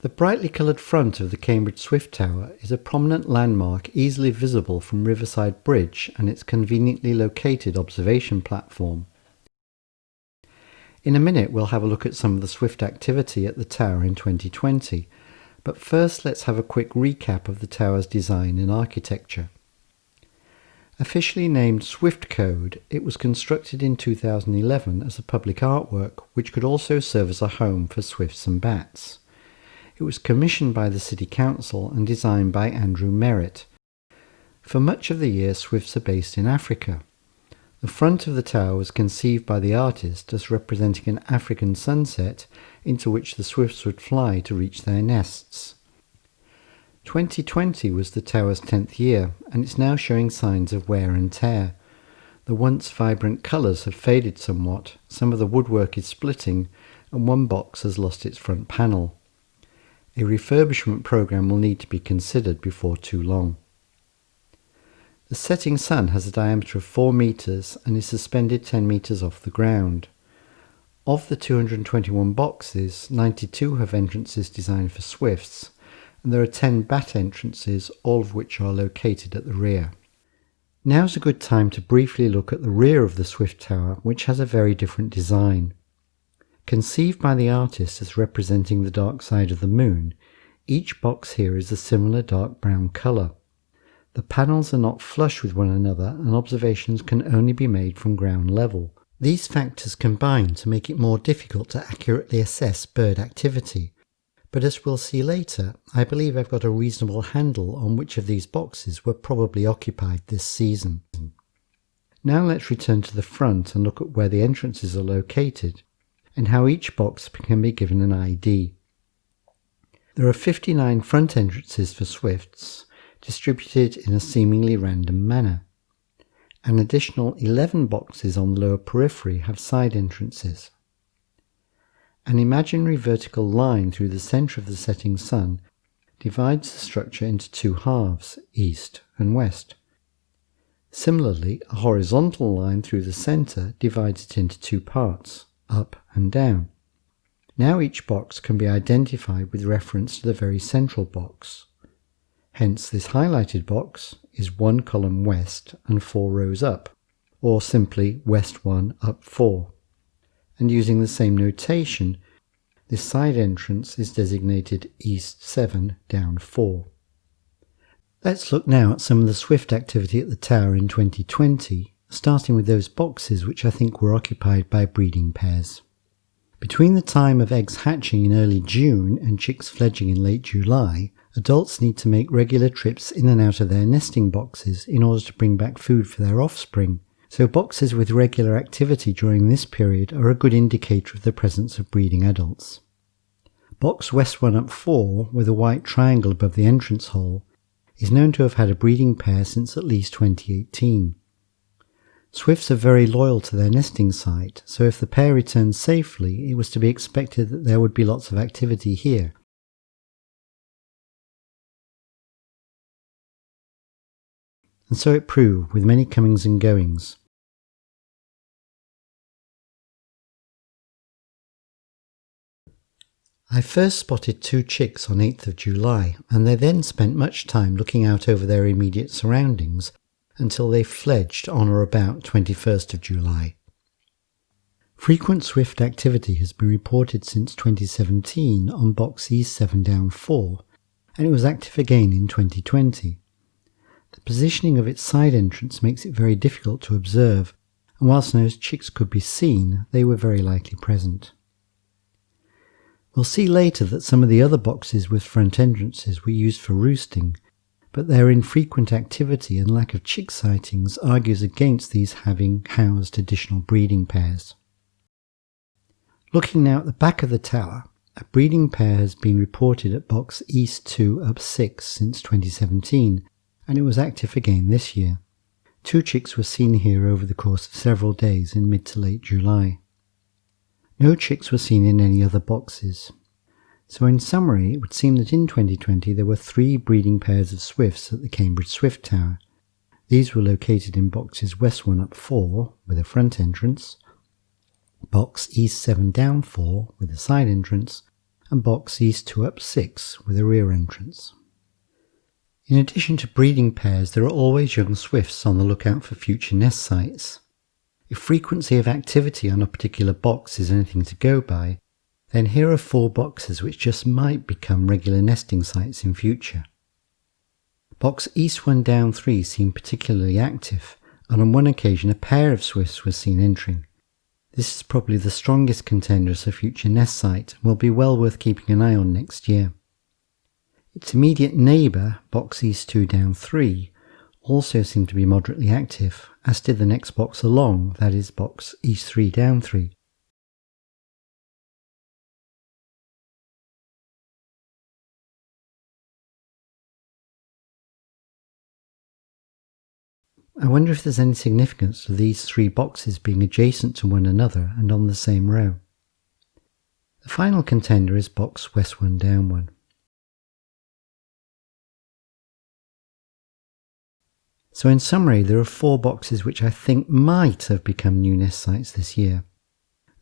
The brightly coloured front of the Cambridge Swift Tower is a prominent landmark easily visible from Riverside Bridge and its conveniently located observation platform. In a minute we'll have a look at some of the Swift activity at the tower in 2020, but first let's have a quick recap of the tower's design and architecture. Officially named Swift Code, it was constructed in 2011 as a public artwork which could also serve as a home for swifts and bats. It was commissioned by the City Council and designed by Andrew Merritt. For much of the year, swifts are based in Africa. The front of the tower was conceived by the artist as representing an African sunset into which the swifts would fly to reach their nests. 2020 was the tower's 10th year, and it's now showing signs of wear and tear. The once vibrant colours have faded somewhat, some of the woodwork is splitting, and one box has lost its front panel. A refurbishment programme will need to be considered before too long. The setting sun has a diameter of 4 metres and is suspended 10 metres off the ground. Of the 221 boxes, 92 have entrances designed for swifts, and there are 10 bat entrances, all of which are located at the rear. Now's a good time to briefly look at the rear of the Swift Tower, which has a very different design. Conceived by the artist as representing the dark side of the moon, each box here is a similar dark brown colour. The panels are not flush with one another and observations can only be made from ground level. These factors combine to make it more difficult to accurately assess bird activity, but as we'll see later, I believe I've got a reasonable handle on which of these boxes were probably occupied this season. Now let's return to the front and look at where the entrances are located, and how each box can be given an ID. There are 59 front entrances for swifts, distributed in a seemingly random manner. An additional 11 boxes on the lower periphery have side entrances. An imaginary vertical line through the centre of the setting sun divides the structure into two halves, east and west. Similarly, a horizontal line through the centre divides it into two parts, up and down. Now each box can be identified with reference to the very central box. Hence this highlighted box is 1 column west and 4 rows up, or simply west 1 up 4. And using the same notation, this side entrance is designated east 7 down 4. Let's look now at some of the swift activity at the tower in 2020, starting with those boxes which I think were occupied by breeding pairs. Between the time of eggs hatching in early June and chicks fledging in late July, adults need to make regular trips in and out of their nesting boxes in order to bring back food for their offspring, so boxes with regular activity during this period are a good indicator of the presence of breeding adults. Box West 1 up 4, with a white triangle above the entrance hole, is known to have had a breeding pair since at least 2018. Swifts are very loyal to their nesting site, so if the pair returned safely, it was to be expected that there would be lots of activity here. And so it proved, with many comings and goings. I first spotted 2 chicks on 8th of July, and they then spent much time looking out over their immediate surroundings until they fledged on or about 21st of July. Frequent swift activity has been reported since 2017 on box E7 down 4, and it was active again in 2020. The positioning of its side entrance makes it very difficult to observe, and whilst no chicks could be seen, they were very likely present. We'll see later that some of the other boxes with front entrances were used for roosting, but their infrequent activity and lack of chick sightings argues against these having housed additional breeding pairs. Looking now at the back of the tower, a breeding pair has been reported at box East 2 up 6 since 2017, and it was active again this year. 2 chicks were seen here over the course of several days in mid to late July. No chicks were seen in any other boxes. So in summary, it would seem that in 2020 there were 3 breeding pairs of swifts at the Cambridge Swift Tower. These were located in boxes West 1 up 4 with a front entrance, box East 7 down 4 with a side entrance, and box East 2 up 6 with a rear entrance. In addition to breeding pairs, there are always young swifts on the lookout for future nest sites. If frequency of activity on a particular box is anything to go by, then here are 4 boxes which just might become regular nesting sites in future. Box East 1 down 3 seemed particularly active, and on one occasion a pair of swifts was seen entering. This is probably the strongest contender as a future nest site and will be well worth keeping an eye on next year. Its immediate neighbour, box East 2 down 3, also seemed to be moderately active, as did the next box along, that is box East 3 down 3. I wonder if there's any significance to these 3 boxes being adjacent to one another and on the same row. The final contender is box West 1 down 1. So in summary, there are 4 boxes which I think might have become new nest sites this year.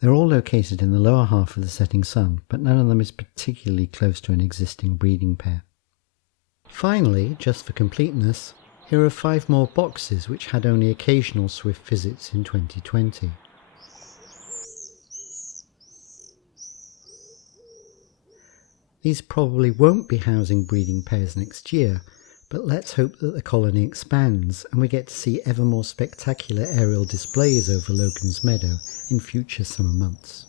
They're all located in the lower half of the setting sun, but none of them is particularly close to an existing breeding pair. Finally, just for completeness, here are 5 more boxes which had only occasional swift visits in 2020. These probably won't be housing breeding pairs next year, but let's hope that the colony expands and we get to see ever more spectacular aerial displays over Logan's Meadow in future summer months.